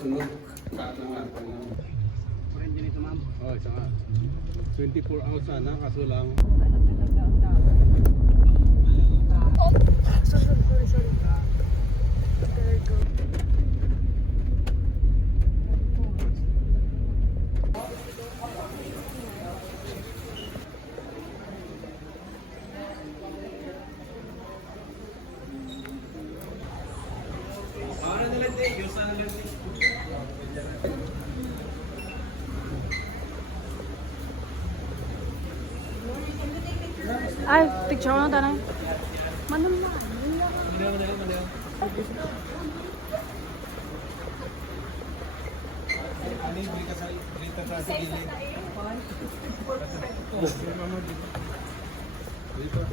Sunod, cut lang natin. Friend din ito, ma'am. Oh, isa nga. 24 hours sana, kaso lang. Ay, picture ko na tanay. Manam na. Ani, bili ka sa gilid.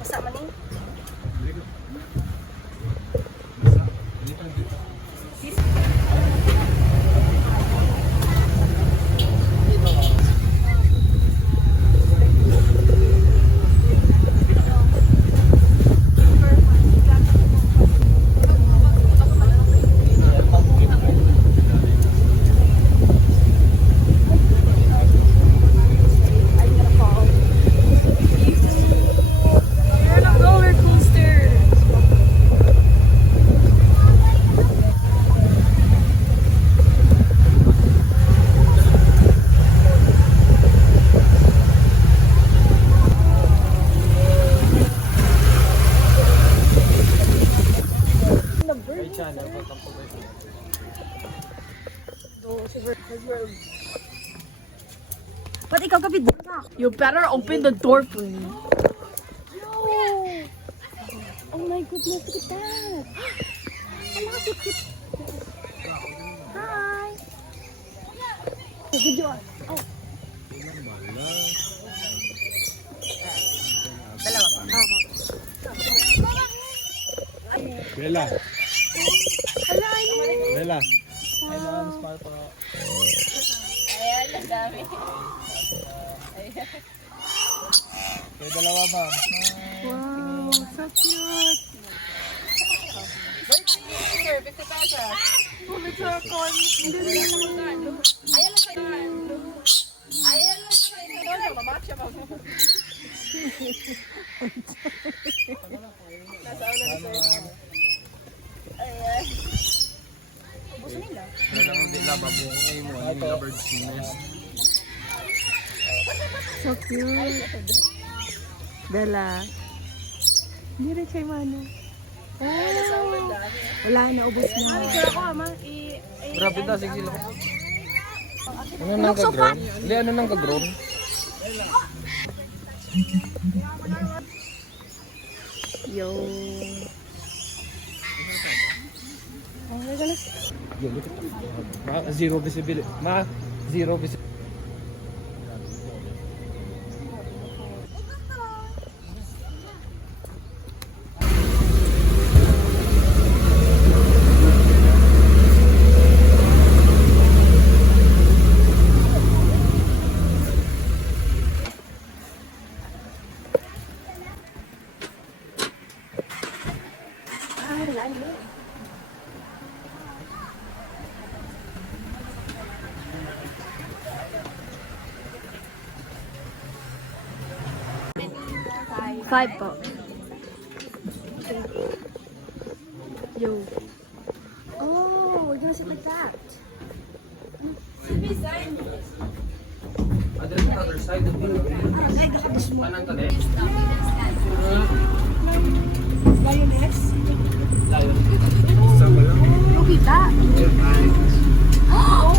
Basta man eh. Ba't ikaw kapit mo? You better open the door for me. No! Oh my goodness, look at that! Hello, cute. Hi! Video. Oh. Dalawa pa. Bella. Hello, Bella. ayan, ang dami. May dalawa ba? Wow, so cute. Picture ko. Ayan lang sa'yo. Ayan lang sa'yo. Mamak siya, mamak. Nasa ulo na sa'yo. Ayan. Ubusin nila. Alam mo, di lababong ay mo. Yung lovebirds nest. So cute. Bella. Hindi rin siya mano. Oh, wala na, ubos na. Picture ako, ama. Grabe na, sige sila. Ano nang ka-grown? Hindi, ano nang ka-grown? Yo. Oh my goodness. Zero visibility. Zero visibility. Five po. Yo. Oh, we're gonna sit like that. Other side of the Anong tali? Lioness? Sama lang. Rokita? Oh!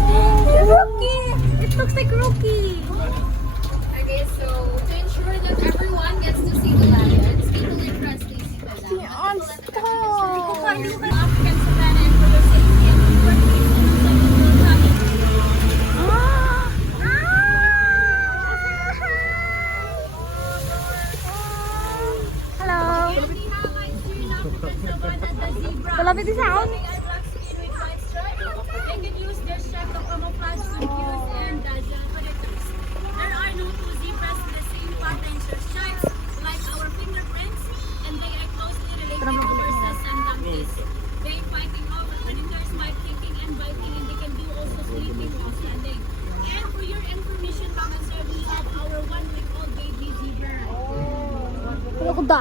Rookie! It looks like Rookie! Okay, so to ensure that everyone gets to see the lions, Italy Presley Si Onstop! African savannah and for the safety and comfort Hello! He highlights during African savannah the zebra. Malapit din sa akin. Are black skin with white stripes. They can use their stripes to camouflage confuse and predators. There are no two zebras with the same patterns or stripes like our fingerprints,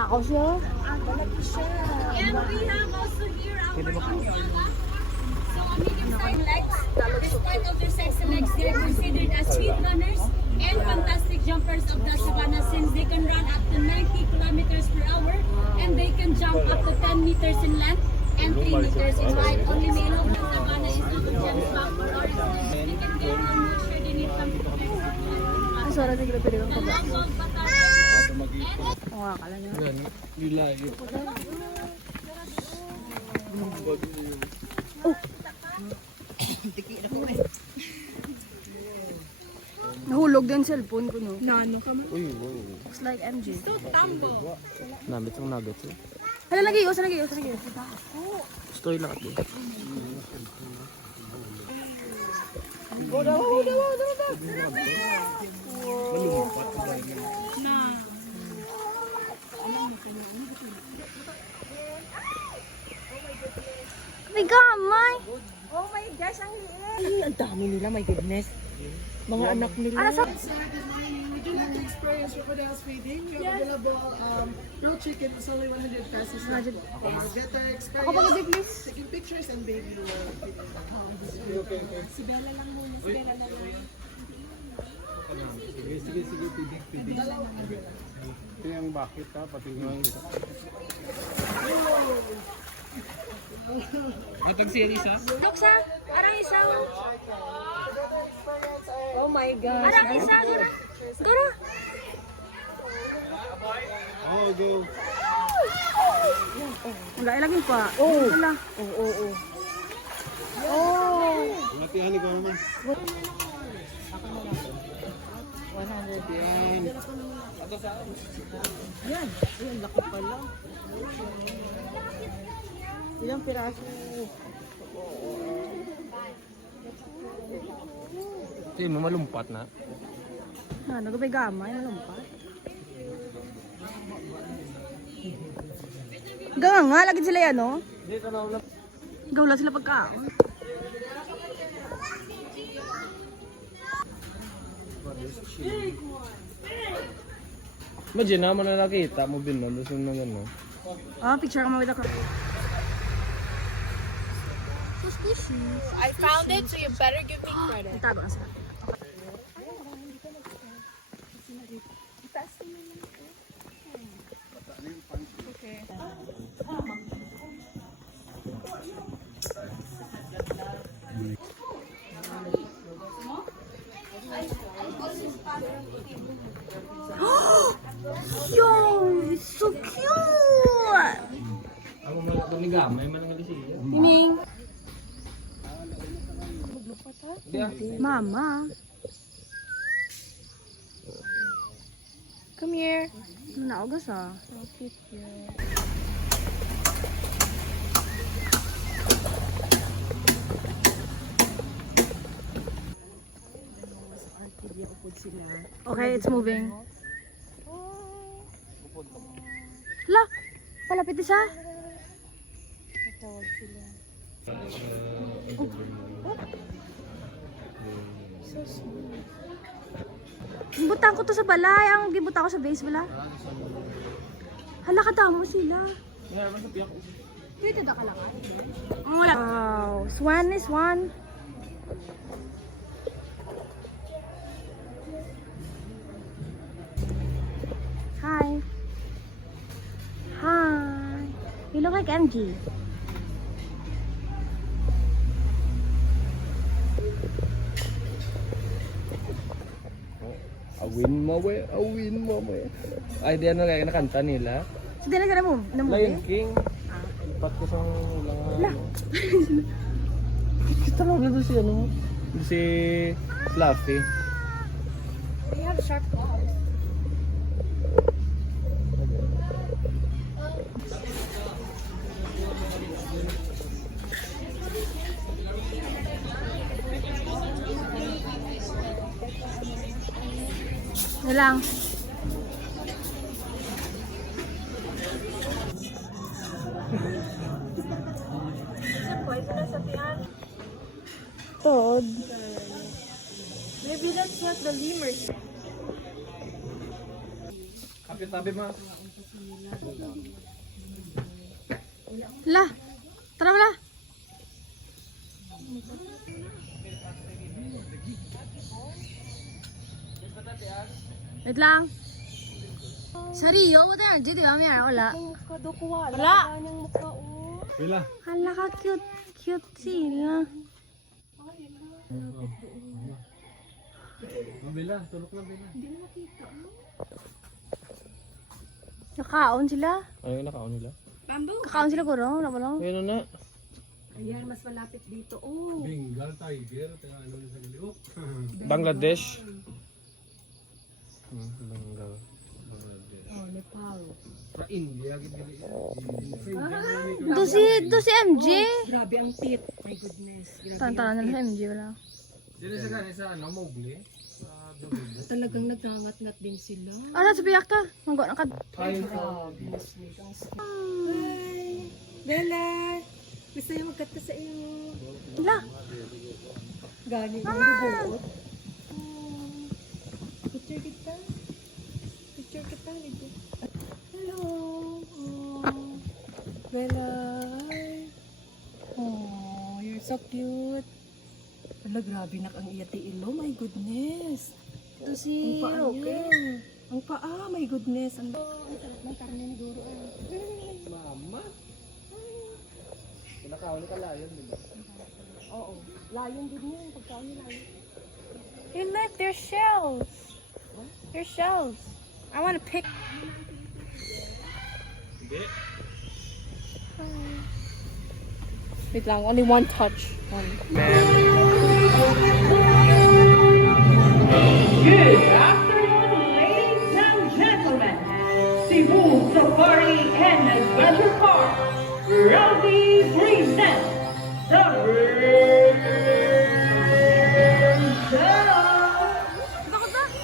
Takaw siya. And we have also here our so a medium-sized legs. Despite of their sexy legs, they are considered as speed runners and fantastic jumpers of the savannah since they can run up to 90 kilometers per hour and they can jump up to 10 meters in length and 3 meters in height. Only male of the savannah is not gemstone or orange. They can get on which they need some Ah, sorry, sige na pwede The ko. long batar Oo nga, kala niya. Yan, lilayo. Nahulog din cellphone ko, no? Nano ka man? Uy, wow. Looks like MJ. Tambo. Namit ang nuggets eh. Hala, lagi, usa lagi. Gusto yung lakat eh. May gamay! Ay, ang dami nila, my goodness. Mga anak nila. Ano sa... Would you like to experience crocodiles feeding? You have available grilled chicken. It's only 100 pesos. Get the experience. Ako pag please. Taking pictures and baby will feed them. Si Bella lang muna. Si Bella na lang. Ito yung bakit ha, pati yung Noksa, arang isa. Oh my God. Arang isa, gara. Gara. Oh, go. Wala, ilagin pa. Oh. Wala. Oo. Oh. Matihan ikaw naman. 100. Yan. Yan. Yan, laki pala. Ilang piraso? Hindi mo malumpat na. Ano, gabay gamay, malumpat. Gawa nga, lagi sila yan, no? Gawla sila pagkaon. Imagine na mo na nakita mo binon. Gusto mo gano'n. Ah, picture ka mawid ako. I found it, so you better give me credit. Tago ka sila. Yo, it's so cute! Ako manigamay man ang alisiya. Timing, Hindi ah. mama. Come here. Naugas ah. So cute yun. Okay, it's moving. La, palapit isa. Gibutang ko to sa balay. Ang gibutang ko sa base bala. Hala, kadamo sila. Pwede na kalakad. Wow, swan is one. Hi. Hi. You look like MG. Awin mo we. Ay, di ano kaya nakanta nila. So, di na ka mo? Lion King. Ipat ko sa ulang. La. Kita lang na si ano mo. Si Fluffy. They have sharp claws. Yan lang. Toad. Maybe that's what the lemurs. Kapit tabi mo. La. Tara wala. Wait lang. Sariyo, wala na. Dito kami wala. Wala. Wala. Hala ka cute. Cute sila. Mabila, tulok na bila. Nakaon sila. Ano yung nakaon nila? Kakaon sila puro. Wala pa lang. Ayun na. Ayan, mas malapit dito. Oh. Bengal tiger, taga ano sa gali. Oh. Bangladesh. Bengal. Oh, Nepal. Sa India gid gali. Ito si MJ. Grabe ang tit. My goodness. Grabe. Tantanan na sa MJ wala. Dili sa kanisa ano Mowgli. Talagang nagngangat-ngat din sila. Ara sa biyak ta. Manggo na kad. Hi. Bella. Gusto niyo magkata sa iyo. Wala. Gani. Mama. Picture kita. Picture kita. Hello. Oh. Bella. Oh, you're so cute. Hala, grabe nak ang iya ti ilo. My goodness. Ito si Ang paa Roque. niya. Ang paa, my goodness. Ang sarap ng karne ni Guro. Mama. Kinakaon ka layon, di ba? Oo. Layon din niya. Pagkaon niya layon. Hey look, there's shells. There's shells. I want to pick. Wait lang, only one touch. Good afternoon, ladies and gentlemen. Cebu Safari and Adventure Park proudly presents the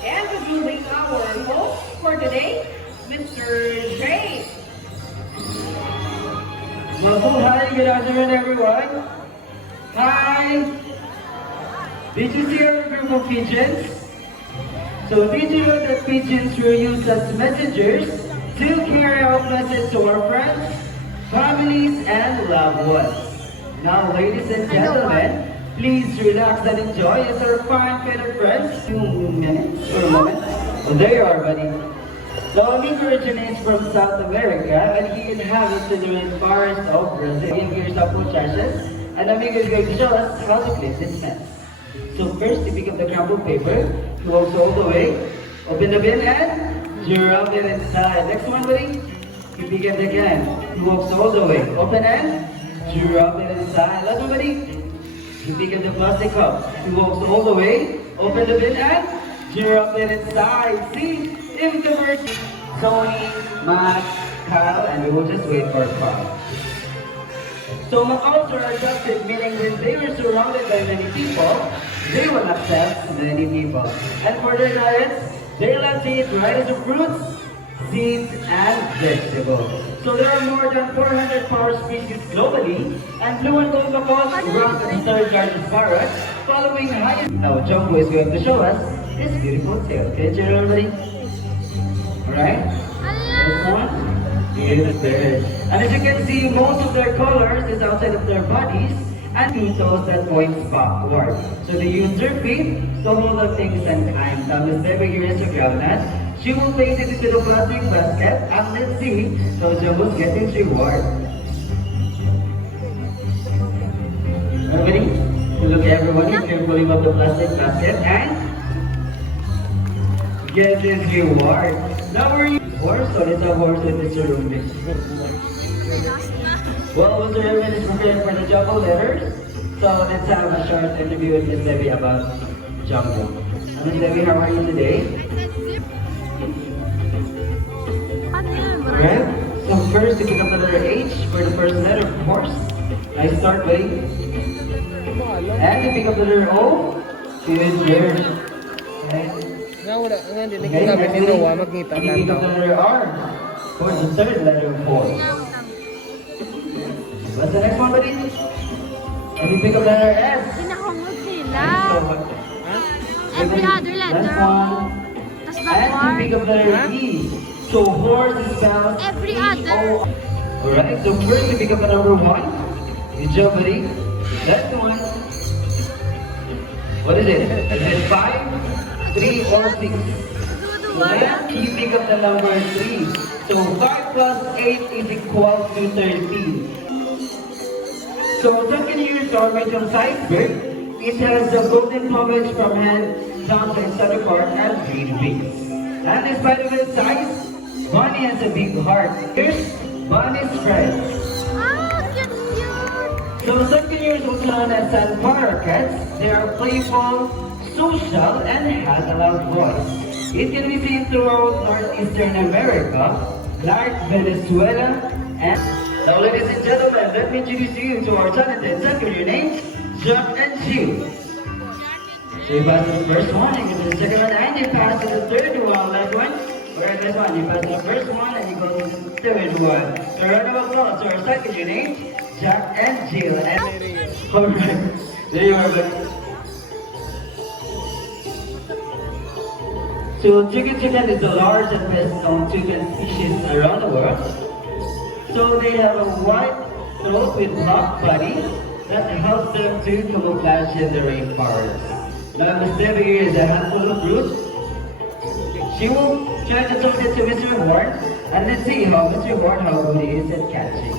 Introducing our host for today, Mr. Jay. Well, hi, good afternoon, everyone. Hi. Did you see our group of pigeons? So did you know that pigeons were used as messengers to carry out messages to our friends, families, and loved ones? Now, ladies and gentlemen, please relax and enjoy as our fine feathered friends. 2 minutes or a moment. Well, there you are, buddy. The amigo originates from South America and he inhabits in the rainforest of Brazil. Here's our muchachas, and amigo is going to show us how to clean this mess. So first, you pick up the crumpled paper, you walk all the way, open the bin and you rub it inside. Next one, buddy. You pick up the can, you walk all the way, open and you rub it inside. Last one, buddy. You pick up the plastic cup, you walk all the way, open the bin and you rub it inside. See? If the word Tony, Matt, Kyle, and we will just wait for Carl. So Macaws are adopted, meaning when they are surrounded by many people, they will accept many people. And for their diets, they love to eat varieties of fruits, seeds, and vegetables. So there are more than 400 power species globally, and blue and gold macaws rank as the third largest parrot, following highest. Now Jumbo is going to show us this beautiful tail. Okay, cheer everybody. Alright? This one is there. And as you can see, most of their colors is outside of their bodies and two toes that points backward. So they use their feet to hold on things and climb. Now Miss Debbie here is to ground us. She will place it into the plastic basket and let's see so Jumbo's getting his reward. Everybody, look at everyone carefully of the plastic basket and get his reward. Now we're horse, so it's a horse with Mr. Rumbi. Well, Mr. Herman is prepared for the Jumbo letters, so let's have a short interview with Miss Debbie about Jumbo. Miss Debbie, how are you today? Good. So first, you pick up the letter H for the first letter, of course. Nice start, buddy. And you pick up the letter O. Good, yours. Okay. Nga wala, nga hindi Okay, kami next dito one. magkita You pick up the lang. letter R for the third letter of horse. What's the next one, buddy? And you pick up the letter S. Pinakahungod sila. So, Every other letter. Last one. Tapos And you pick backward. up the letter E. So horse is spelled Every other. Alright, so first we pick up a number 1. You jump ready. That's the one. What is it? Is it 5, 3, or 6? Then you pick up the number 3. So 5 plus 8 is equal to 13. So second year Norwegian size bird. It has the golden plumage from head down to its other part and green wings. And in spite of its size, Bunny has a big heart. Here's Bunny's friend. Ah, cute. So second years also known as sand parakeets. They are playful, social, and has a loud voice. It can be seen throughout northeastern America, like Venezuela, and... Now ladies and gentlemen, let me introduce you to our talented second year names, Jack and Jill. So you pass the first one, you go to the second one, and you pass to the third one, last one. Where this one, you pass the first one, and you go to the third one. So round of applause to our second year names, Jack and Jill. And alright, there you are, buddy. So chicken is the largest and best known chicken species around the world. So they have a white throat with black body that helps them to camouflage in the rainforest. Now Miss Debbie is a handful of fruit. She will try to toss it to Mr. Horn, and let's see how Mr. Horn how good he is at catching.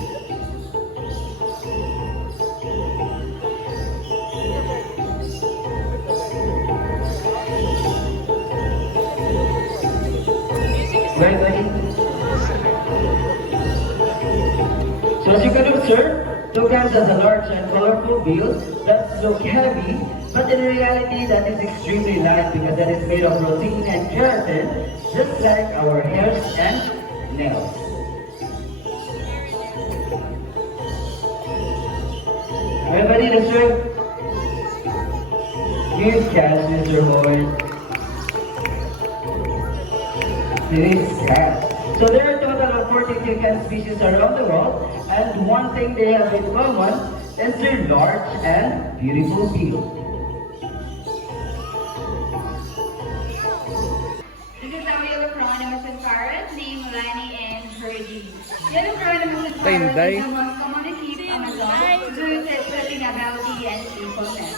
Right, buddy? So as you can observe, toucans has a large and colorful bill that's look heavy, but in reality that is extremely light because that is made of protein and keratin, just like our hairs and nails. Everybody, let's try. Good catch, Mr. Horn. So there are a total of 40 toucan species around the world, and one thing they have in common is their large and beautiful bill. This is our yellow chronomus and parrot named Lani and Birdie. Yellow chronomus and parrot Tinday. is the most commonly kept Amazon due to its personality and playfulness.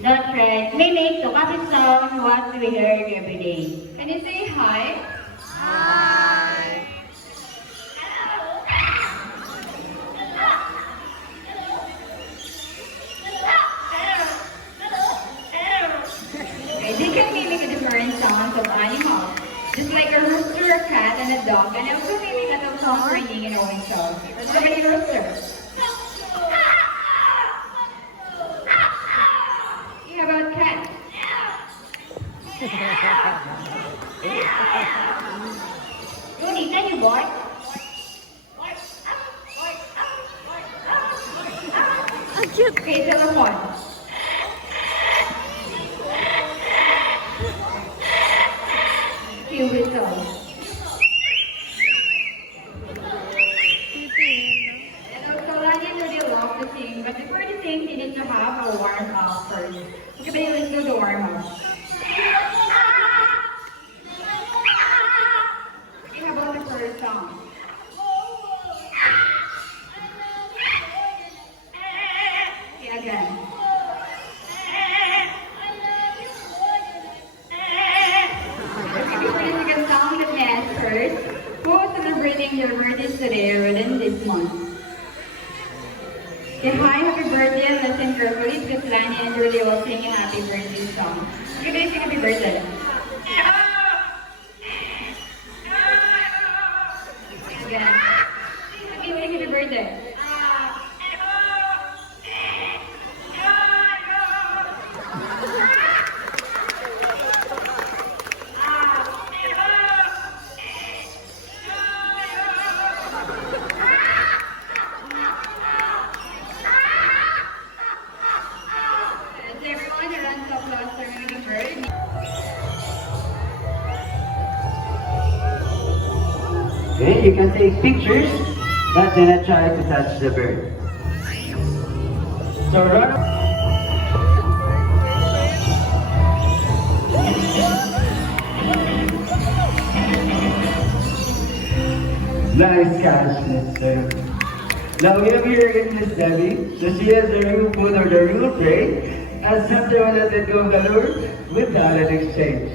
That's right. Mimic, so what is song what we heard every day? Can you say hi? They can mimic the different sounds of animals, just like a rooster, a cat, and a dog, and also mimic a phone ringing in own song. Let's go with the rooster. How about cat? Rooney, can you bark? Okay, telephone. Here we go. And also, Lani really love to sing, but before the sing, you need to have a warm-up first. Okay, let's do the warm-up. Okay, how about the first song? Okay, again. Before the second song, let me ask first, who is celebrating your birthday today or within this month? Okay, hi, happy birthday, and listen carefully because Lani and Julie will sing a happy birthday song. Okay, guys, sing happy birthday. Again. Okay, sing happy birthday. Everyone, a round of applause for Mimicking Bird. Okay, you can take pictures, but do not try to touch the bird. So run. Nice catch, mister. Now we have here in Miss Debbie, so she has the real food or the real prey, as Hunter will let it go galore with talent exchange.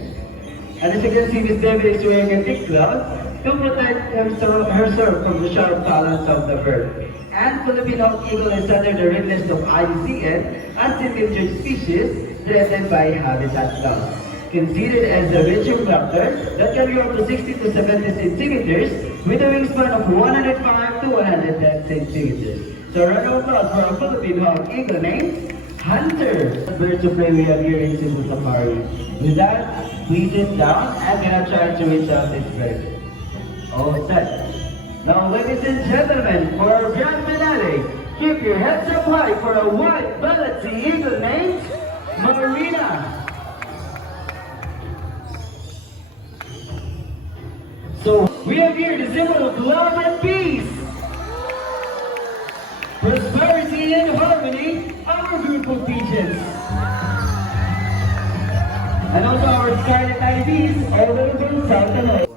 And as you can see, Miss Debbie is wearing a thick glove to protect herself from the sharp talons of the bird. And Philippine Hawk Eagle is under the red list of IUCN as endangered species threatened by habitat loss. Considered as a radium raptor that can grow up to 60 to 70 centimeters with a wingspan of 105 to 110 centimeters. So round of applause for a Philippine Hawk Eagle named Hunter. Birds of prey we have here in Cebu Safari. With that, please sit down and gonna try to reach out this bird. All set. Now, ladies and gentlemen, for our grand finale, keep your heads up high for a white-bellied sea eagle named Marina. So, we have here the symbol of love and peace, prosperity and harmony, our beautiful pigeons. And also our scarlet IVs, all the way from South America.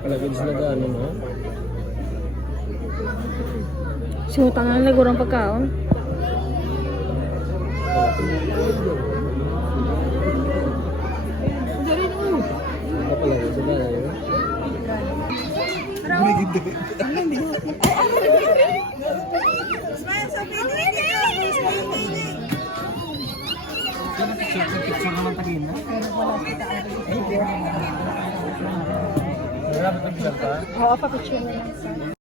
Palagay sila gaano mo. Sumutang na nagurang pagkaon. Palagay sila gaano. Oo, papicture mo lang sa.